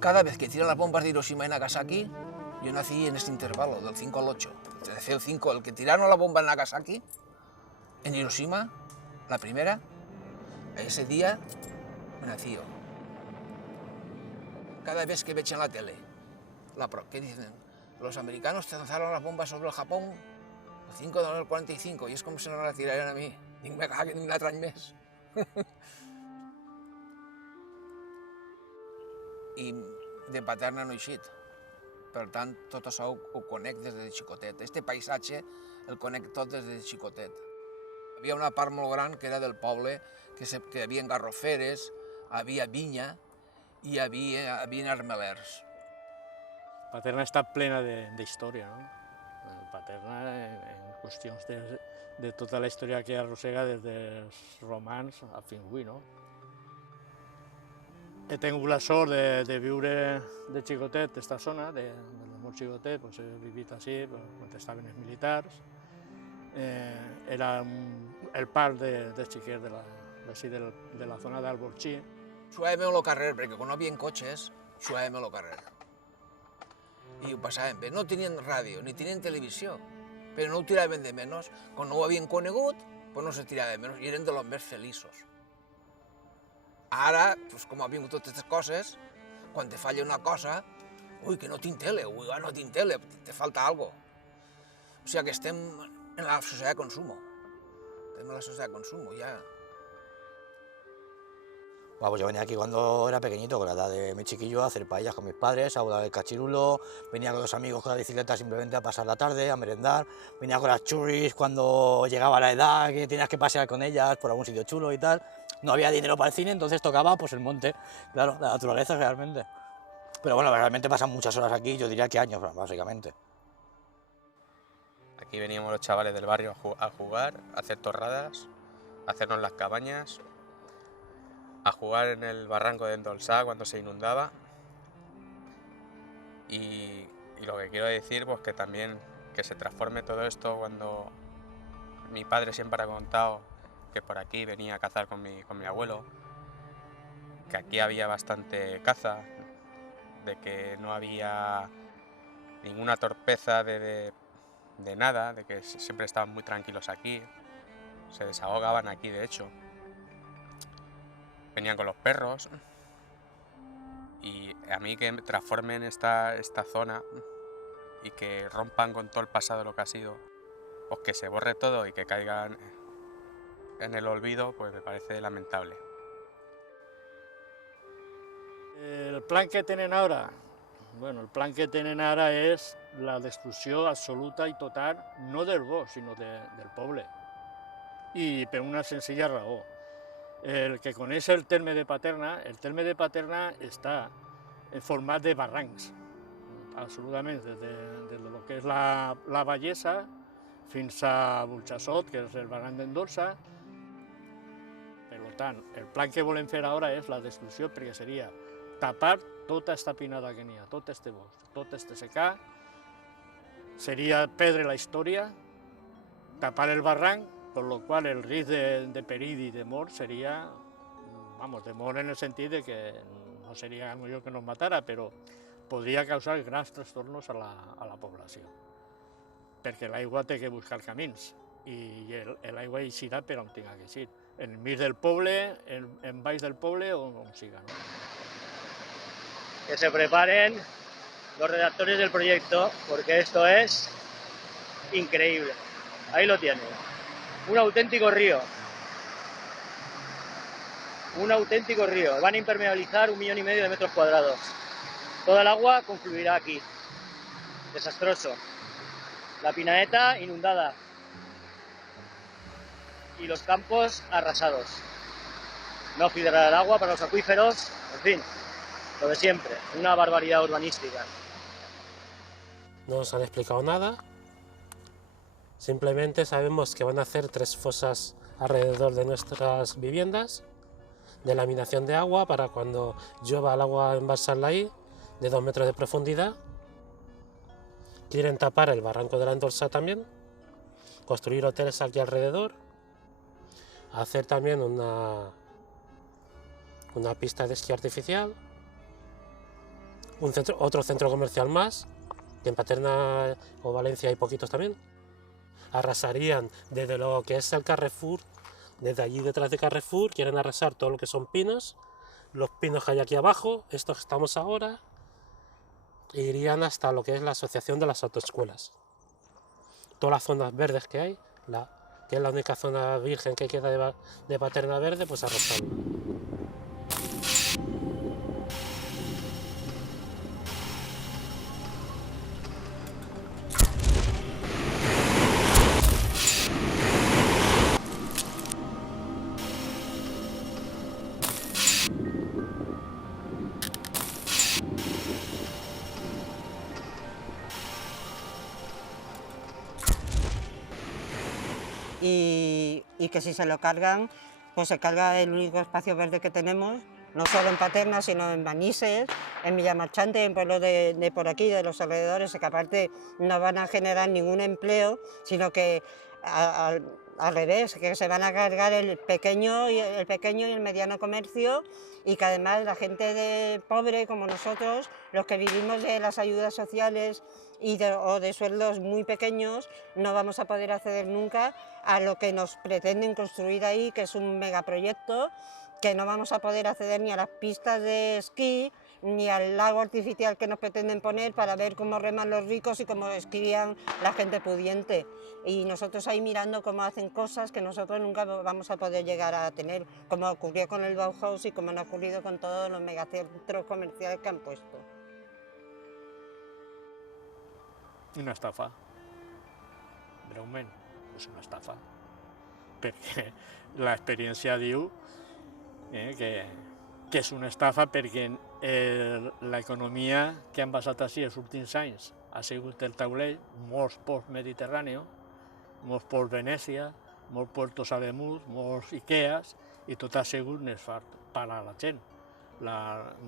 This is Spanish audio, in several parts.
Cada vez que tiran las bombas de Hiroshima y Nagasaki, yo nací en este intervalo, del 5 al 8. Desde el 5, el que tiraron la bomba en Nagasaki, en Hiroshima, la primera, ese día me nací yo. Cada vez que veig en la tele, ¿qué dicen? Los americanos lanzaron las bombas sobre el Japón el 5 del 45 i és com si no la tiraren a mi. Dic, me caguen un altre any més. I de Paterna no he eixit. Per tant, tot això ho conec des de xicotet. Este paisatge el conec tot des de xicotet. Hi havia una part molt gran que era del poble, que hi havia garroferes, havia vinya i hi havia armelers. Paterna està plena d'història, no? Paterna, en qüestions de tota la història que arrossega des dels romans fins avui, no? He tingut la sort de viure de xicotet aquesta zona, de molt xicotet, he vivit així quan estaven els militars. Era el parc de xiquets de la zona d'Alborxí. Xuàvem al carrer, perquè quan no hi havia cotxes, xuàvem al carrer. I ho passàvem bé. No tenien ràdio, ni tenien televisió, però no ho tiraven de menys. Quan no ho havien conegut, no se tirava de menys, i eren de los més feliços. Ara, com han vingut totes aquestes coses, quan te falla una cosa, ui, que no tinc tele, ui, no tinc tele, te falta algo. O sigui que estem en la societat de consumo. Estem en la societat de consumo, ya. Bueno, pues yo venía aquí cuando era pequeñito, con la edad de mi chiquillo, a hacer paellas con mis padres, a volar el cachirulo, venía con los amigos con la bicicleta simplemente a pasar la tarde, a merendar, venía con las churris cuando llegaba la edad que tenías que pasear con ellas por algún sitio chulo y tal. No había dinero para el cine, entonces tocaba pues el monte, claro, la naturaleza realmente. Pero bueno, realmente pasan muchas horas aquí, yo diría que años, básicamente. Aquí veníamos los chavales del barrio a jugar, a hacer torradas, a hacernos las cabañas, a jugar en el barranco de Endolsá cuando se inundaba. Y lo que quiero decir, pues que también que se transforme todo esto cuando mi padre siempre ha contado que por aquí venía a cazar con mi abuelo, que aquí había bastante caza, de que no había ninguna torpeza de nada, de que siempre estaban muy tranquilos aquí, se desahogaban aquí de hecho. Venían con los perros y a mí que transformen esta zona y que rompan con todo el pasado lo que ha sido, pues que se borre todo y que caigan en el olvido, pues me parece lamentable. El plan que tenen ara? Bueno, el plan que tenen ara és la destrucció absoluta i total, no del bosc, sinó del poble. I per una senzilla raó. El que coneix el terme de Paterna està format de barrancs, absolutament, des del que és la Vallesa fins a Burxassot, que és el barranc d'Endolsa. Per tant, el plan que volem fer ara és la destrucció, perquè seria tapar tota aquesta pinada que n'hi ha, tot este bosc, tot este secà, seria perdre la història, tapar el barranc, per lo qual el risc de perill i de mort seria, de mort en el sentit de que no seria millor que nos matara, però podria causar grans trastornos a la població, perquè l'aigua té que buscar camins i l'aigua eixirà per on tinga que eixir, en mig del poble, en baix del poble o on siga. Que se preparen los redactores del proyecto, porque esto es increíble. Ahí lo tienen. Un auténtico río. Un auténtico río. Van a impermeabilizar 1,5 millones de metros cuadrados. Toda el agua confluirá aquí. Desastroso. La Pinaheta inundada. Y los campos arrasados. No filtrará el agua para los acuíferos. En fin, lo de siempre. Una barbaridad urbanística. No nos han explicado nada. Simplemente sabemos que van a hacer 3 fosas alrededor de nuestras viviendas de laminación de agua para cuando llueva el agua embalsarla ahí, de 2 metros de profundidad. Quieren tapar el barranco de la Endolsa también, construir hoteles aquí alrededor, hacer también una pista de esquí artificial otro centro comercial más, que en Paterna o Valencia hay poquitos también. Arrasarían desde lo que es el Carrefour, desde allí detrás de Carrefour, quieren arrasar todo lo que son pinos, los pinos que hay aquí abajo, estos que estamos ahora, e irían hasta lo que es la asociación de las autoescuelas. Todas las zonas verdes que hay, que es la única zona virgen que queda de Paterna verde, pues arrasarla. Y que si se lo cargan, pues se carga el único espacio verde que tenemos, no solo en Paterna, sino en Manises, en Villamarchante, en pueblos de por aquí, de los alrededores, que aparte no van a generar ningún empleo, sino que al revés, que se van a cargar el pequeño y el mediano comercio, y que además la gente pobre como nosotros, los que vivimos de las ayudas sociales o de sueldos muy pequeños, no vamos a poder acceder nunca a lo que nos pretenden construir ahí, que es un megaproyecto, que no vamos a poder acceder ni a las pistas de esquí, ni al lago artificial que nos pretenden poner para ver cómo reman los ricos y cómo esquían la gente pudiente. Y nosotros ahí mirando cómo hacen cosas que nosotros nunca vamos a poder llegar a tener, como ocurrió con el Bauhaus y como no ha ocurrido con todos los megacentros comerciales que han puesto. Una estafa. Breument, és una estafa. Perquè l'experiència diu que és una estafa perquè l'economia que han basat així els últims anys ha sigut el taulell, molts ports mediterranis, molts ports Venècia, molts Puertos Ademuz, molts Ikeas, i tot ha sigut nefast per a la gent.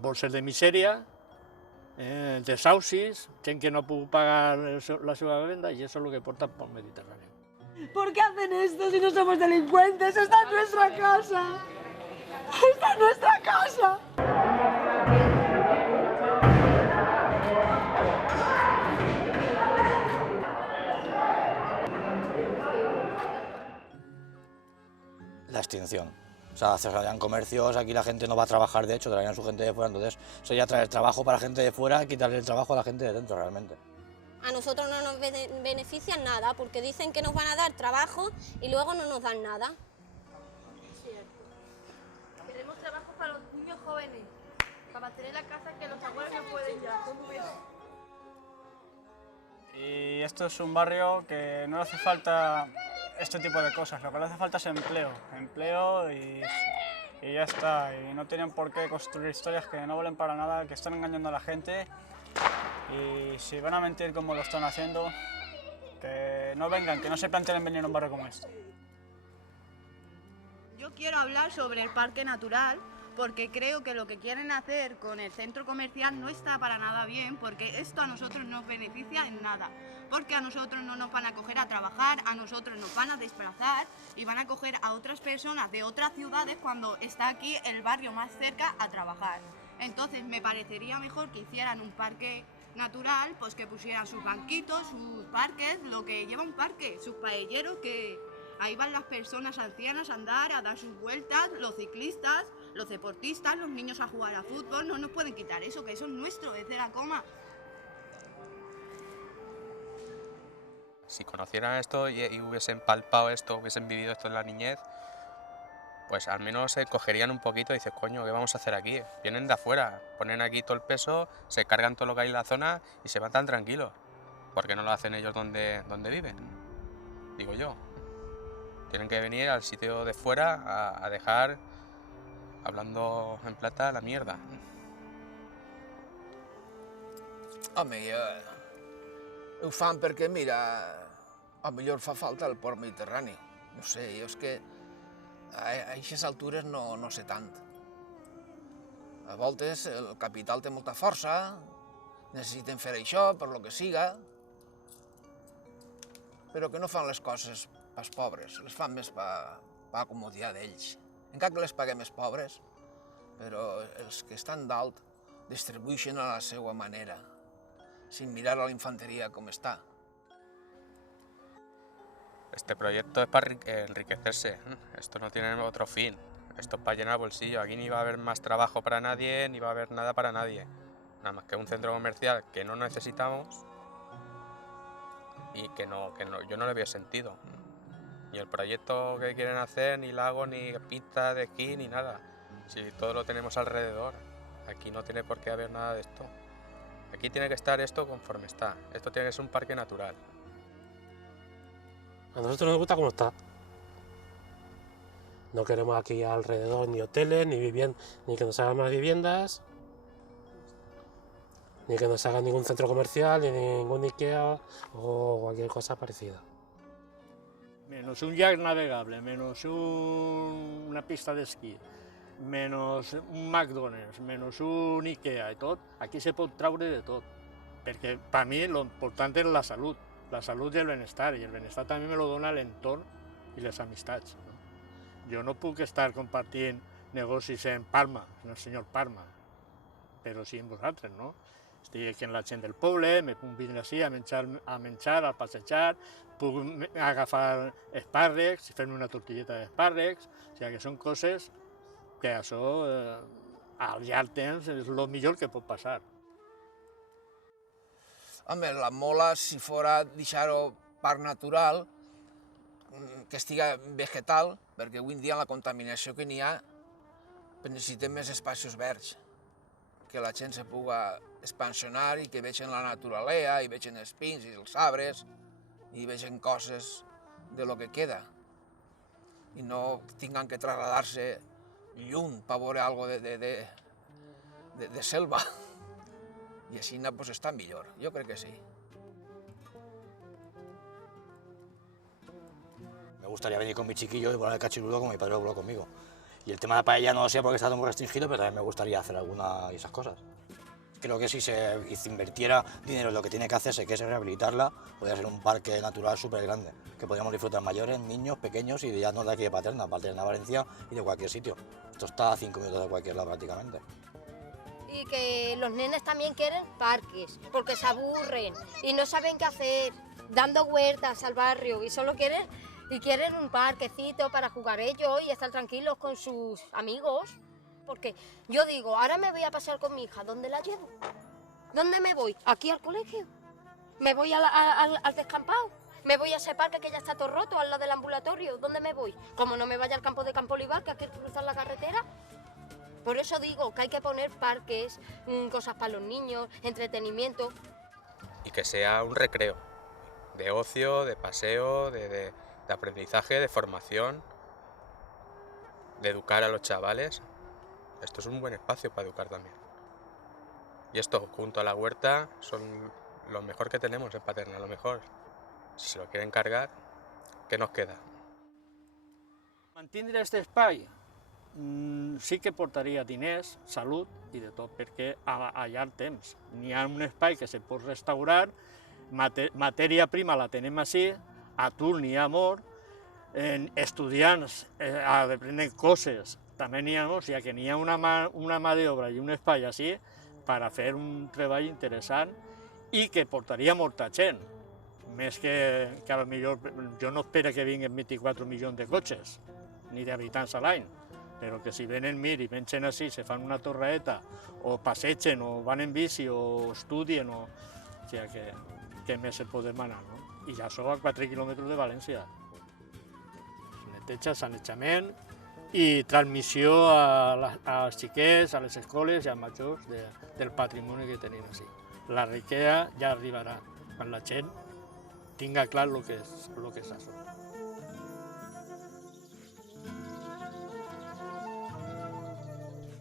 Bolses de misèria, desahucis, gent que no pudo pagar la seva vivenda, y eso es lo que porta por el Mediterráneo. ¿Por qué hacen esto si no somos delincuentes? ¡Esta es nuestra casa! ¡Esta es nuestra casa! La extinción. O sea, cerrarían comercios, aquí la gente no va a trabajar, de hecho, traerían su gente de fuera, entonces sería traer trabajo para gente de fuera y quitarle el trabajo a la gente de dentro realmente. A nosotros no nos beneficia nada, porque dicen que nos van a dar trabajo y luego no nos dan nada. Queremos trabajo para los niños jóvenes, para mantener la casa que los abuelos no pueden ya. Y esto es un barrio que no hace falta este tipo de cosas, lo que le hace falta es empleo y ya está. Y no tienen por qué construir historias que no valen para nada, que están engañando a la gente. Y si van a mentir como lo están haciendo, que no vengan, que no se planteen venir a un barrio como este. Yo quiero hablar sobre el parque natural, porque creo que lo que quieren hacer con el centro comercial no está para nada bien, porque esto a nosotros no nos beneficia en nada, porque a nosotros no nos van a coger a trabajar, a nosotros nos van a desplazar y van a coger a otras personas de otras ciudades cuando está aquí el barrio más cerca a trabajar. Entonces me parecería mejor que hicieran un parque natural, pues que pusieran sus banquitos, sus parques, lo que lleva un parque, sus paelleros, que ahí van las personas ancianas a andar, a dar sus vueltas, los ciclistas, los deportistas, los niños a jugar a fútbol. No nos pueden quitar eso, que eso es nuestro, es de la coma. Si conocieran esto y hubiesen palpado esto, hubiesen vivido esto en la niñez, pues al menos se cogerían un poquito y dices, coño, ¿qué vamos a hacer aquí? Vienen de afuera, ponen aquí todo el peso, se cargan todo lo que hay en la zona y se van tan tranquilos. ¿Por qué no lo hacen ellos donde viven? Digo yo. Tienen que venir al sitio de fuera a dejar, hablando en plata, la mierda. Home, ho fan perquè, mira, a millor fa falta el port Mediterrani. No sé, jo és que a aquestes altures no sé tant. A voltes el capital té molta força, necessiten fer això per lo que siga, però que no fan les coses pels pobres, les fan més per acomodar d'ells. Encara que les paguem els pobres, però els que estan dalt distribueixen a la seva manera, sin mirar a la infantería como está. Este proyecto es para enriquecerse, esto no tiene otro fin, esto es para llenar el bolsillo, aquí ni va a haber más trabajo para nadie, ni va a haber nada para nadie, nada más que un centro comercial que no necesitamos y que yo no le veo sentido. Ni el proyecto que quieren hacer, ni lago, ni pista de esquí, ni nada. Si todo lo tenemos alrededor, aquí no tiene por qué haber nada de esto. Aquí tiene que estar esto conforme está, esto tiene que ser un parque natural. A nosotros nos gusta como está. No queremos aquí alrededor ni hoteles, ni que nos hagan más viviendas, ni que nos hagan ningún centro comercial, ni ningún Ikea o cualquier cosa parecida. Menos un llac navegable, menos una pista d'esquí, menos un McDonald's, menos un Ikea i tot, aquí se pot traure de tot. Perquè per mi l'important és la salut i el benestar, i el benestar també me lo dona l'entorn i les amistats. No? Jo no puc estar compartint negocis en Palma, en el senyor Palma, però sí amb vosaltres, no? Estic aquí amb la gent del poble, me puc vindre així a menjar, a passejar, puc agafar espàrrecs, fer-me una tortilleta d'espàrrecs, o sigui que són coses que això al llarg temps és el millor que pot passar. Home, la mola, si fora deixar-ho parc natural, que estiga vegetal, perquè avui en dia la contaminació que n'hi ha necessitem més espacis verds, que la gent se puga expansionar i que vegin la naturalesa, i vegin els pins i els arbres, i vegin coses de lo que queda, i no tinguin que traslladar-se lluny per veure alguna cosa de selva. I així pues, està millor, jo crec que sí. Me gustaría venir con mi chiquillo y volar el cachirulo como mi padre lo voló conmigo. Y el tema de la paella no lo sé porque está muy restringido, pero también me gustaría hacer alguna de esas cosas. Creo que si se invirtiera dinero en lo que tiene que hacerse, que es rehabilitarla, podría ser un parque natural súper grande, que podríamos disfrutar mayores, niños, pequeños y ya no de aquí de Paterna, Valencia y de cualquier sitio. Esto está a 5 minutos de cualquier lado prácticamente. Y que los nenes también quieren parques, porque se aburren y no saben qué hacer, dando vueltas al barrio y solo quieren un parquecito para jugar ellos y estar tranquilos con sus amigos. Porque yo digo, ahora me voy a pasar con mi hija, ¿dónde la llevo? ¿Dónde me voy? ¿Aquí al colegio? ¿Me voy al descampado? ¿Me voy a ese parque que ya está todo roto, al lado del ambulatorio? ¿Dónde me voy? Como no me vaya al campo de Campo Olivar, que hay que cruzar la carretera. Por eso digo que hay que poner parques, cosas para los niños, entretenimiento. Y que sea un recreo, de ocio, de paseo, de aprendizaje, de formación, de educar a los chavales. Esto es un buen espacio para educar también. Y esto, junto a la huerta, son lo mejor que tenemos en Paterna, lo mejor. Si se lo quieren cargar, ¿qué nos queda? Mantindre este espai sí que portaria diners, salut i de tot, perquè a llarg temps n'hi ha un espai que se pot restaurar, matèria prima la tenim així, atur n'hi ha molt, estudiants aprenen coses, també n'hi ha molts, o sigui que n'hi ha una mà d'obra i un espai així per a fer un treball interessant i que portaria molta gent, més que potser jo no espero que vinguin 24 milions de cotxes ni d'habitants a l'any, però que si venen i mengen així, se fan una torraeta, o passegen, o van en bici, o estudien, o sigui que més se pot demanar, no? I ja som a 4 quilòmetres de València. Neteja, sanejament i transmissió als xiquets, a les escoles i als majors del patrimoni que tenim així. La riquesa ja arribarà, quan la gent tinga clar el que és això.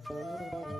Thank you.